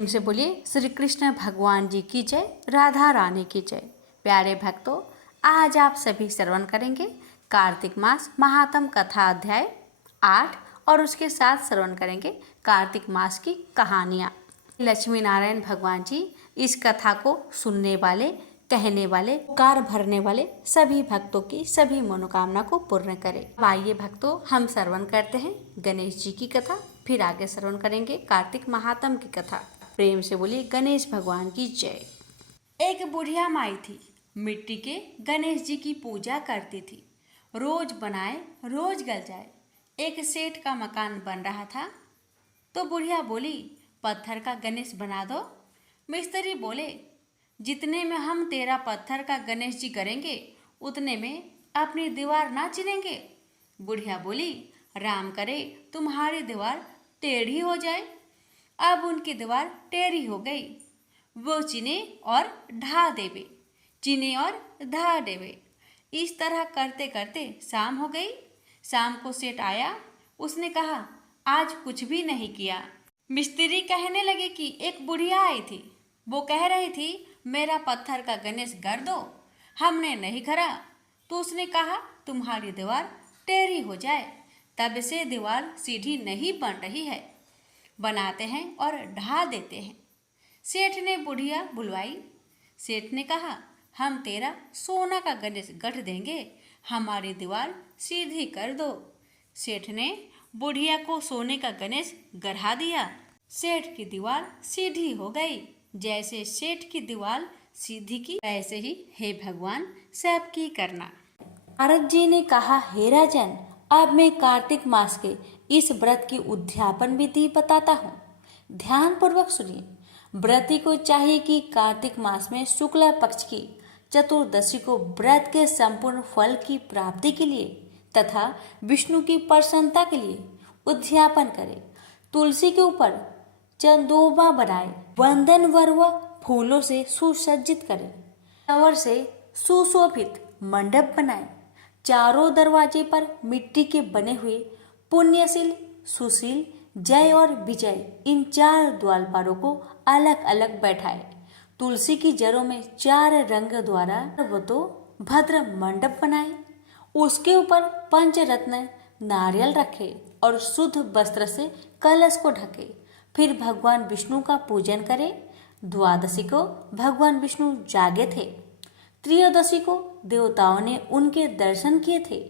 इनसे बोलिए श्री कृष्ण भगवान जी की जय, राधा रानी की जय। प्यारे भक्तों, आज आप सभी श्रवण करेंगे कार्तिक मास महात्म कथा अध्याय 8 और उसके साथ श्रवण करेंगे कार्तिक मास की कहानियाँ। लक्ष्मी नारायण भगवान जी इस कथा को सुनने वाले, कहने वाले, पुकार भरने वाले सभी भक्तों की सभी मनोकामना को पूर्ण करें। आइए भक्तों, हम श्रवण करते हैं गणेश जी की कथा, फिर आगे श्रवण करेंगे कार्तिक महात्म की कथा। प्रेम से बोलिए गणेश भगवान की जय। एक बुढ़िया माई थी, मिट्टी के गणेश जी की पूजा करती थी। रोज बनाए रोज गल जाए। एक सेठ का मकान बन रहा था तो बुढ़िया बोली, पत्थर का गणेश बना दो। मिस्त्री बोले, जितने में हम तेरा पत्थर का गणेश जी करेंगे उतने में अपनी दीवार ना चिनेंगे। बुढ़िया बोली, राम करे तुम्हारी दीवार टेढ़ी हो जाए। अब उनकी दीवार टेढ़ी हो गई। वो चिने और ढा देवे, चिने और ढा देवे। इस तरह करते करते शाम हो गई। शाम को सेठ आया। उसने कहा, आज कुछ भी नहीं किया। मिस्त्री कहने लगे कि एक बुढ़िया आई थी, वो कह रही थी मेरा पत्थर का गणेश कर दो। हमने नहीं करा तो उसने कहा तुम्हारी दीवार टेढ़ी हो जाए। तब से दीवार सीधी नहीं बन रही है। बनाते हैं और ढा देते हैं। सेठ ने बुढ़िया बुलवाई। सेठ ने कहा, हम तेरा सोना का गणेश गढ़ देंगे, हमारी दीवार सीधी कर दो। सेठ ने बुढ़िया को सोने का गणेश गढ़ा दिया। सेठ की दीवार सीधी हो गई। जैसे सेठ की दीवार सीधी की, वैसे ही हे भगवान सबकी करना। नारद जी ने कहा, हे राजन, अब मैं कार्तिक मास के इस व्रत की उद्यापन विधि बताता हूँ। ध्यान पूर्वक सुनिए। व्रती को चाहिए कि कार्तिक मास में शुक्ला पक्ष की चतुर्दशी को व्रत के संपूर्ण फल की प्राप्ति के लिए तथा विष्णु की प्रसन्नता के लिए उद्यापन करे। तुलसी के ऊपर चंदोबा बनाए, वंदन वर व फूलों से सुसज्जित करे, चावल से सुशोभित मंडप बनाए। चारों दरवाजे पर मिट्टी के बने हुए पुण्यशील, सुशील, जय और विजय इन 4 द्वारपालों को अलग अलग बैठाए। तुलसी की जड़ों में 4 रंग द्वारा वो तो भद्र मंडप बनाए। उसके ऊपर पंचरत्न नारियल रखे और शुद्ध वस्त्र से कलश को ढके। फिर भगवान विष्णु का पूजन करे। द्वादशी को भगवान विष्णु जागे थे। त्रयोदशी को देवताओं ने उनके दर्शन किए थे।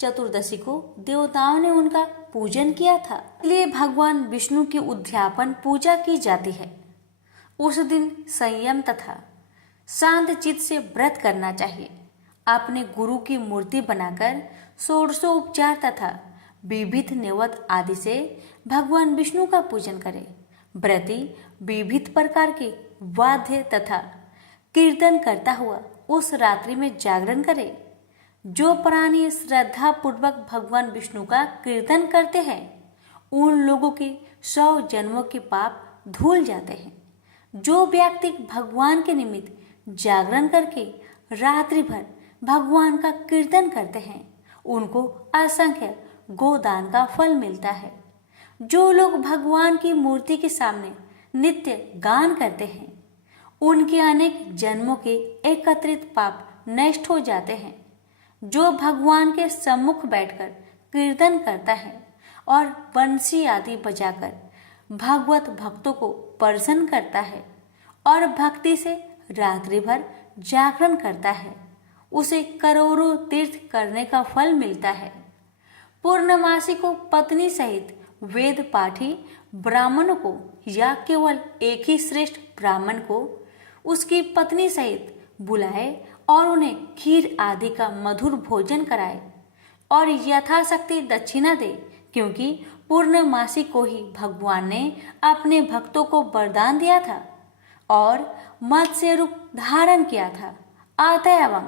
चतुर्दशी को देवताओं ने उनका पूजन किया था। इसलिए भगवान विष्णु की उद्यापन पूजा की जाती है। उस दिन संयम तथा शांत चित्त से व्रत करना चाहिए। अपने गुरु की मूर्ति बनाकर षोडशोपचार तथा विविध नैवेद्य आदि से भगवान विष्णु का पूजन करें। व्रती विविध प्रकार के वाद्य तथा कीर्तन करता हुआ उस रात्रि में जागरण करे। जो प्राणी श्रद्धा पूर्वक भगवान विष्णु का कीर्तन करते हैं उन लोगों के 100 जन्मों के पाप धुल जाते हैं। जो व्यक्ति भगवान के निमित्त जागरण करके रात्रि भर भगवान का कीर्तन करते हैं उनको असंख्य गोदान का फल मिलता है। जो लोग भगवान की मूर्ति के सामने नित्य गान करते हैं उनके अनेक जन्मों के एकत्रित पाप नष्ट हो जाते हैं। जो भगवान के सम्मुख बैठकर कीर्तन करता है और बंसी आदि बजाकर भागवत भक्तों को प्रसन्न करता है और भक्ति से रात्रि भर जागरण करता है, उसे करोड़ों तीर्थ करने का फल मिलता है। पूर्णमासी को पत्नी सहित वेद पाठी ब्राह्मण को या केवल एक ही श्रेष्ठ ब्राह्मण को उसकी पत्नी सहित बुलाए और उन्हें खीर आदि का मधुर भोजन कराए और यथाशक्ति दक्षिणा दे, क्योंकि पूर्णमासी को ही भगवान ने अपने भक्तों को वरदान दिया था और मत्स्य रूप धारण किया था। अतएव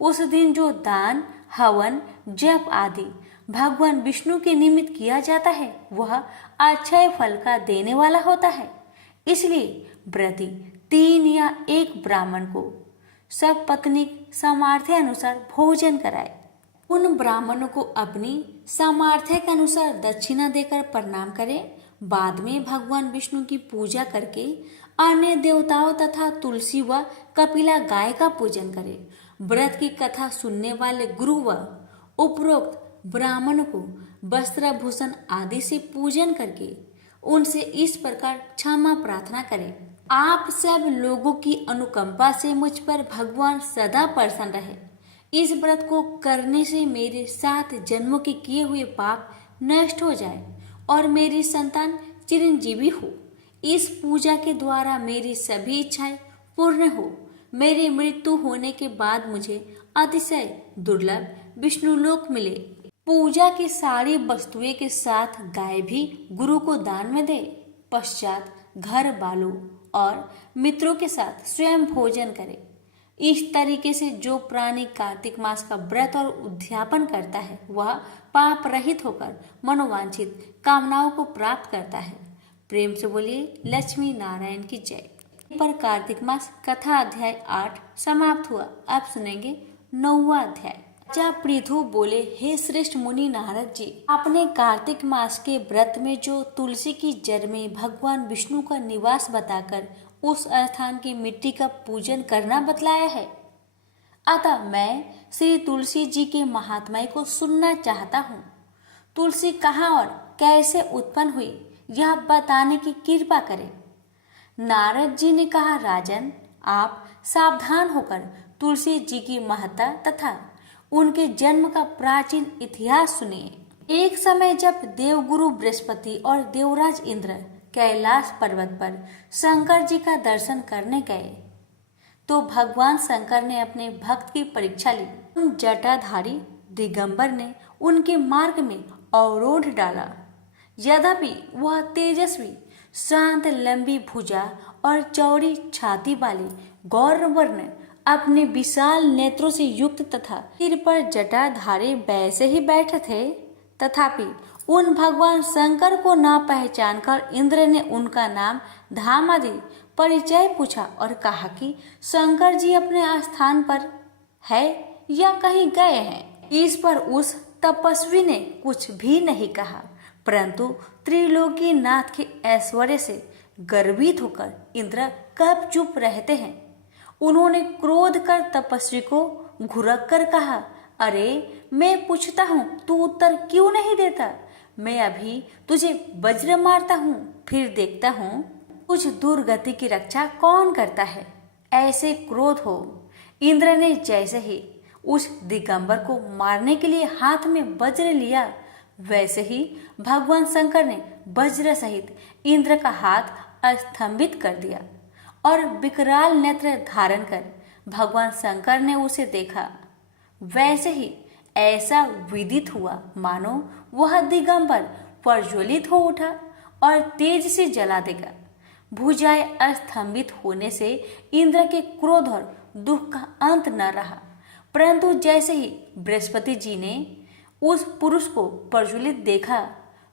उस दिन जो दान, हवन, जप आदि भगवान विष्णु के निमित्त किया जाता है वह अक्षय फल का देने वाला होता है। इसलिए व्रती 3 या 1 ब्राह्मण को सब पत्नी सामर्थ्य अनुसार भोजन कराए। उन ब्राह्मणों को अपनी सामर्थ्य के अनुसार दक्षिणा देकर प्रणाम करें। बाद में भगवान विष्णु की पूजा करके अन्य देवताओं तथा तुलसी व कपिला गाय का पूजन करें। व्रत की कथा सुनने वाले गुरु व उपरोक्त ब्राह्मण को वस्त्राभूषण आदि से पूजन करके उनसे इस प्रकार क्षमा प्रार्थना करें। आप सब लोगों की अनुकंपा से मुझ पर भगवान सदा प्रसन्न रहे। इस व्रत को करने से मेरे 7 जन्मों के किए हुए पाप नष्ट हो जाए और मेरी संतान चिरंजीवी हो। इस पूजा के द्वारा मेरी सभी इच्छाएं पूर्ण हो। मेरी मृत्यु होने के बाद मुझे अतिशय दुर्लभ विष्णुलोक मिले। पूजा की सारी वस्तुएं के साथ गाय भी गुरु को दान में दे। पश्चात घर वालों और मित्रों के साथ स्वयं भोजन करे। इस तरीके से जो प्राणी कार्तिक मास का व्रत और उद्यापन करता है वह पाप रहित होकर मनोवांछित कामनाओं को प्राप्त करता है। प्रेम से बोलिए लक्ष्मी नारायण की जय। पर कार्तिक मास कथा अध्याय 8 समाप्त हुआ। अब सुनेंगे 9वां अध्याय। राजा पृथु बोले, हे श्रेष्ठ मुनि नारद जी, आपने कार्तिक मास के व्रत में जो तुलसी की जड़ में भगवान विष्णु का निवास बताकर उस स्थान की मिट्टी का पूजन करना बतलाया है। अतः मैं श्री तुलसी जी के महात्म्य को सुनना चाहता हूँ। तुलसी कहाँ और कैसे उत्पन्न हुई यह बताने की कृपा करें। नारद जी ने कहा, राजन, आप सावधान होकर तुलसी जी की महत्ता तथा उनके जन्म का प्राचीन इतिहास सुनिए। एक समय जब देवगुरु बृहस्पति और देवराज इंद्र कैलाश पर्वत पर शंकर जी का दर्शन करने गए तो भगवान शंकर ने अपने भक्त की परीक्षा ली। उन जटाधारी दिगंबर ने उनके मार्ग में अवरोध डाला। यद्यपि वह तेजस्वी, शांत, लंबी भुजा और चौड़ी छाती वाले गौरवर्ण अपने विशाल नेत्रों से युक्त तथा सिर पर जटाधारी वैसे ही बैठे थे, तथापि उन भगवान शंकर को न पहचानकर इंद्र ने उनका नाम, धाम आदि परिचय पूछा और कहा कि शंकर जी अपने स्थान पर है या कहीं गए हैं। इस पर उस तपस्वी ने कुछ भी नहीं कहा, परंतु त्रिलोकी नाथ के ऐश्वर्य से गर्वित होकर इंद्र कब चुप रहते हैं। उन्होंने क्रोध कर तपस्वी को घुरक कर कहा, अरे मैं पूछता हूँ, तू उत्तर क्यों नहीं देता? मैं अभी तुझे वज्र मारता हूँ, फिर देखता हूँ कुछ दुर्गति की रक्षा कौन करता है। ऐसे क्रोध हो। इंद्र ने जैसे ही उस दिगंबर को मारने के लिए हाथ में वज्र लिया, वैसे ही भगवान शंकर ने वज्र सहित इंद्र का हाथ स्तंभित कर दिया और विकराल नेत्र धारण कर भगवान शंकर ने उसे देखा। वैसे ही ऐसा विदित हुआ मानो वह दिगंबर प्रज्वलित हो उठा और तेज से जला देगा। भुजाएं स्तंभित होने से इंद्र के क्रोध और दुख का अंत न रहा, परंतु जैसे ही बृहस्पति जी ने उस पुरुष को प्रज्वलित देखा,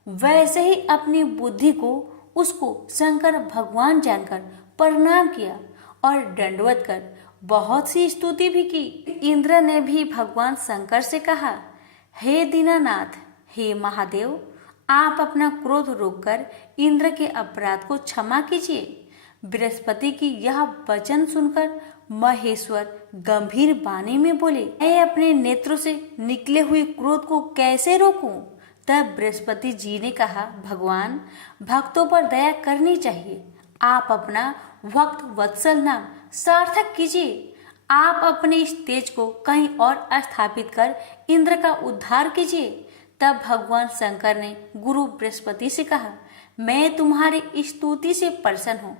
वैसे ही अपनी बुद्धि को उसको शंकर भगवान जानकर प्रणाम किया और दंडवत कर बहुत सी स्तुति भी की। इंद्र ने भी भगवान शंकर से कहा, हे दीनानाथ, हे महादेव, आप अपना क्रोध रोककर इंद्र के अपराध को क्षमा कीजिए। बृहस्पति की यह वचन सुनकर महेश्वर गंभीर वाणी में बोले, मैं अपने नेत्रों से निकले हुए क्रोध को कैसे रोकूं? तब बृहस्पति जी ने कहा, भगवान, भक्तों पर दया करनी चाहिए। आप अपना भक्त वत्सल नाम सार्थक कीजिए। आप अपने इस तेज को कहीं और स्थापित कर इंद्र का उद्धार कीजिए। तब भगवान शंकर ने गुरु बृहस्पति से कहा, मैं तुम्हारी स्तुति से प्रसन्न हूँ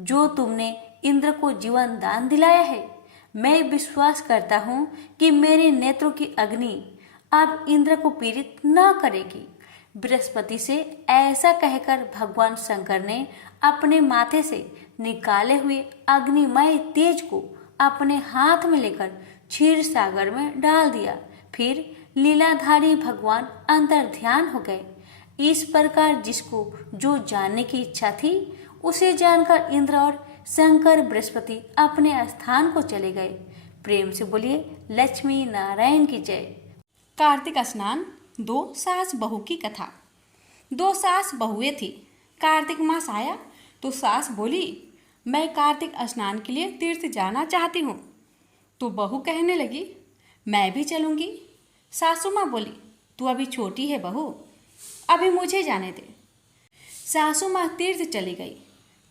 जो तुमने इंद्र को जीवन दान दिलाया है। मैं विश्वास करता हूँ कि मेरे नेत्रों की अग्नि अब इंद्र को पीड़ित न करेगी। बृहस्पति से ऐसा कहकर भगवान शंकर ने अपने माथे से निकाले हुए अग्निमय तेज को अपने हाथ में लेकर क्षीर सागर में डाल दिया। फिर लीलाधारी भगवान अंतर ध्यान हो गए। इस प्रकार जिसको जो जानने की इच्छा थी उसे जानकर इंद्र और शंकर बृहस्पति अपने स्थान को चले गए। प्रेम से बोलिए लक्ष्मी नारायण की जय। कार्तिक स्नान। 2 सास बहू की कथा। 2 सास बहुएं थी। कार्तिक मास आया तो सास बोली, मैं कार्तिक स्नान के लिए तीर्थ जाना चाहती हूँ। तो बहू कहने लगी, मैं भी चलूँगी। सासू माँ बोली, तू अभी छोटी है बहू, अभी मुझे जाने दे। सासू माँ तीर्थ चली गई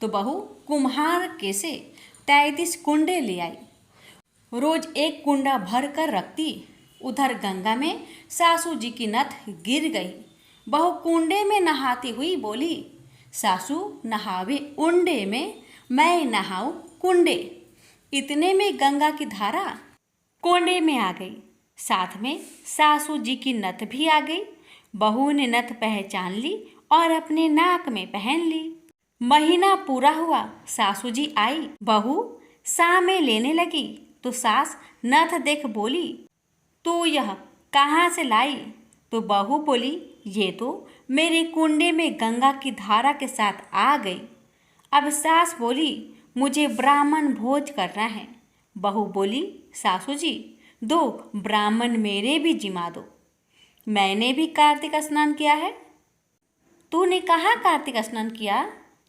तो बहू कुम्हार के से 33 कुंडे ले आई। रोज एक कुंडा भर कर रखती। उधर गंगा में सासू जी की नथ गिर गई। बहू कुंडे में नहाती हुई बोली, सासू नहावे उंडे में, मैं नहाऊं कुंडे। इतने में गंगा की धारा कुंडे में आ गई। साथ में सासू जी की नथ भी आ गई। बहू ने नथ पहचान ली और अपने नाक में पहन ली। महीना पूरा हुआ, सासू जी आई। बहू सामे लेने लगी तो सास नथ देख बोली, तू यह कहाँ से लाई? तो बहू बोली, ये तो मेरे कुंडे में गंगा की धारा के साथ आ गई। अब सास बोली, मुझे ब्राह्मण भोज करना है। बहू बोली, सासू जी दो ब्राह्मण मेरे भी जिमा दो, मैंने भी कार्तिक स्नान किया है। तूने कहाँ कार्तिक स्नान किया?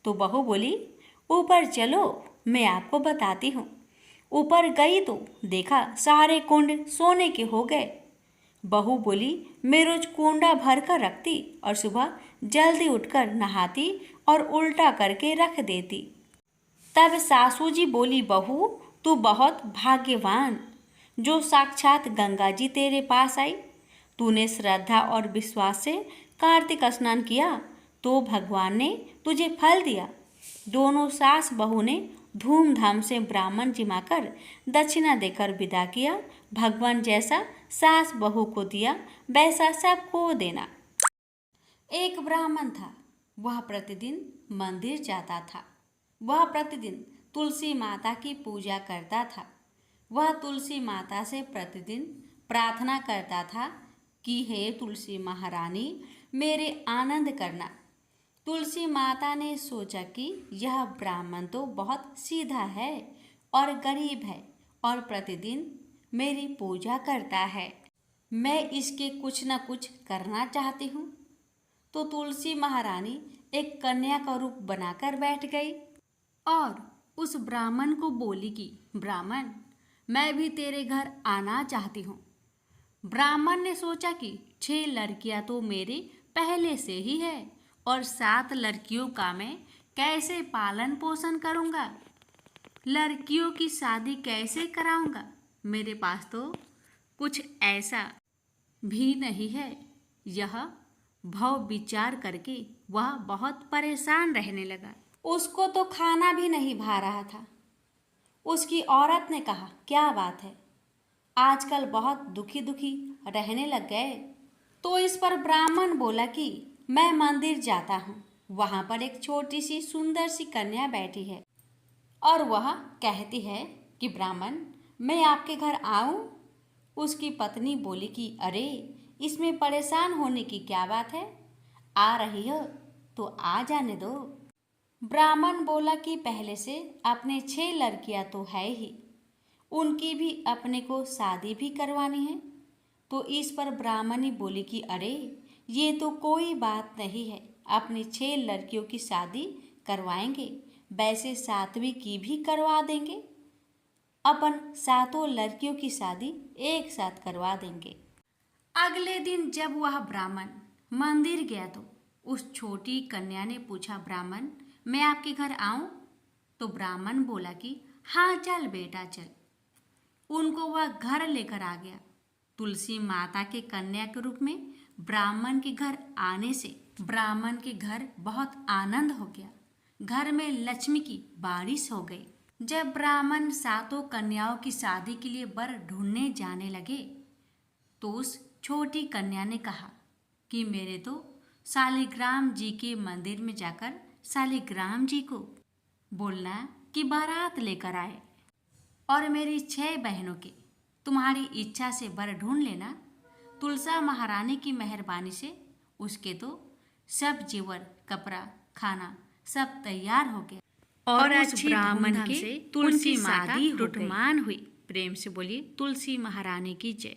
तो बहू बोली, ऊपर चलो, मैं आपको बताती हूँ। ऊपर गई तो देखा सारे कुंड सोने के हो गए। बहू बोली, मैं रोज कुंडा भर कर रखती और सुबह जल्दी उठकर नहाती और उल्टा करके रख देती। तब सासू जी बोली, बहू तू बहुत भाग्यवान, जो साक्षात गंगा जी तेरे पास आई। तूने श्रद्धा और विश्वास से कार्तिक स्नान किया तो भगवान ने तुझे फल दिया। दोनों सास बहू ने धूमधाम से ब्राह्मण जिमाकर दक्षिणा देकर विदा किया। भगवान जैसा सास बहू को दिया वैसा सबको देना। एक ब्राह्मण था, वह प्रतिदिन मंदिर जाता था। वह प्रतिदिन तुलसी माता की पूजा करता था। वह तुलसी माता से प्रतिदिन प्रार्थना करता था कि हे तुलसी महारानी, मेरे आनंद करना। तुलसी माता ने सोचा कि यह ब्राह्मण तो बहुत सीधा है और गरीब है और प्रतिदिन मेरी पूजा करता है, मैं इसके कुछ न कुछ करना चाहती हूँ। तो तुलसी महारानी एक कन्या का रूप बनाकर बैठ गई और उस ब्राह्मण को बोली कि ब्राह्मण, मैं भी तेरे घर आना चाहती हूँ। ब्राह्मण ने सोचा कि 6 लड़कियां तो मेरे पहले से ही है और 7 लड़कियों का मैं कैसे पालन पोषण करूँगा, लड़कियों की शादी कैसे कराऊँगा, मेरे पास तो कुछ ऐसा भी नहीं है। यह भव विचार करके वह बहुत परेशान रहने लगा। उसको तो खाना भी नहीं भा रहा था। उसकी औरत ने कहा, क्या बात है, आजकल बहुत दुखी दुखी रहने लग गए। तो इस पर ब्राह्मण बोला कि मैं मंदिर जाता हूँ, वहाँ पर एक छोटी सी सुंदर सी कन्या बैठी है और वह कहती है कि ब्राह्मण, मैं आपके घर आऊँ? उसकी पत्नी बोली कि अरे, इसमें परेशान होने की क्या बात है, आ रही हो तो आ जाने दो। ब्राह्मण बोला कि पहले से अपने 6 लड़कियां तो है ही, उनकी भी अपने को शादी भी करवानी है। तो इस पर ब्राह्मणी बोली कि अरे, ये तो कोई बात नहीं है, अपनी 6 लड़कियों की शादी करवाएंगे, वैसे 7वीं की भी करवा देंगे। अपन 7 लड़कियों की शादी एक साथ करवा देंगे। अगले दिन जब वह ब्राह्मण मंदिर गया तो उस छोटी कन्या ने पूछा, ब्राह्मण, मैं आपके घर आऊं? तो ब्राह्मण बोला कि हाँ चल बेटा चल। उनको वह घर लेकर आ गया। तुलसी माता के कन्या के रूप में ब्राह्मण के घर आने से ब्राह्मण के घर बहुत आनंद हो गया। घर में लक्ष्मी की बारिश हो गई। जब ब्राह्मण 7 कन्याओं की शादी के लिए वर ढूंढने जाने लगे तो उस छोटी कन्या ने कहा कि मेरे तो शालिग्राम जी के मंदिर में जाकर शालिग्राम जी को बोलना कि बारात लेकर आए और मेरी 6 बहनों के तुम्हारी इच्छा से वर ढूंढ लेना। तुलसा महारानी की मेहरबानी से उसके तो सब जेवर, कपड़ा, खाना सब तैयार हो गया और उस ब्राह्मण के तुलसी माता टुटमान हुई। प्रेम से बोलिए तुलसी महारानी की जय।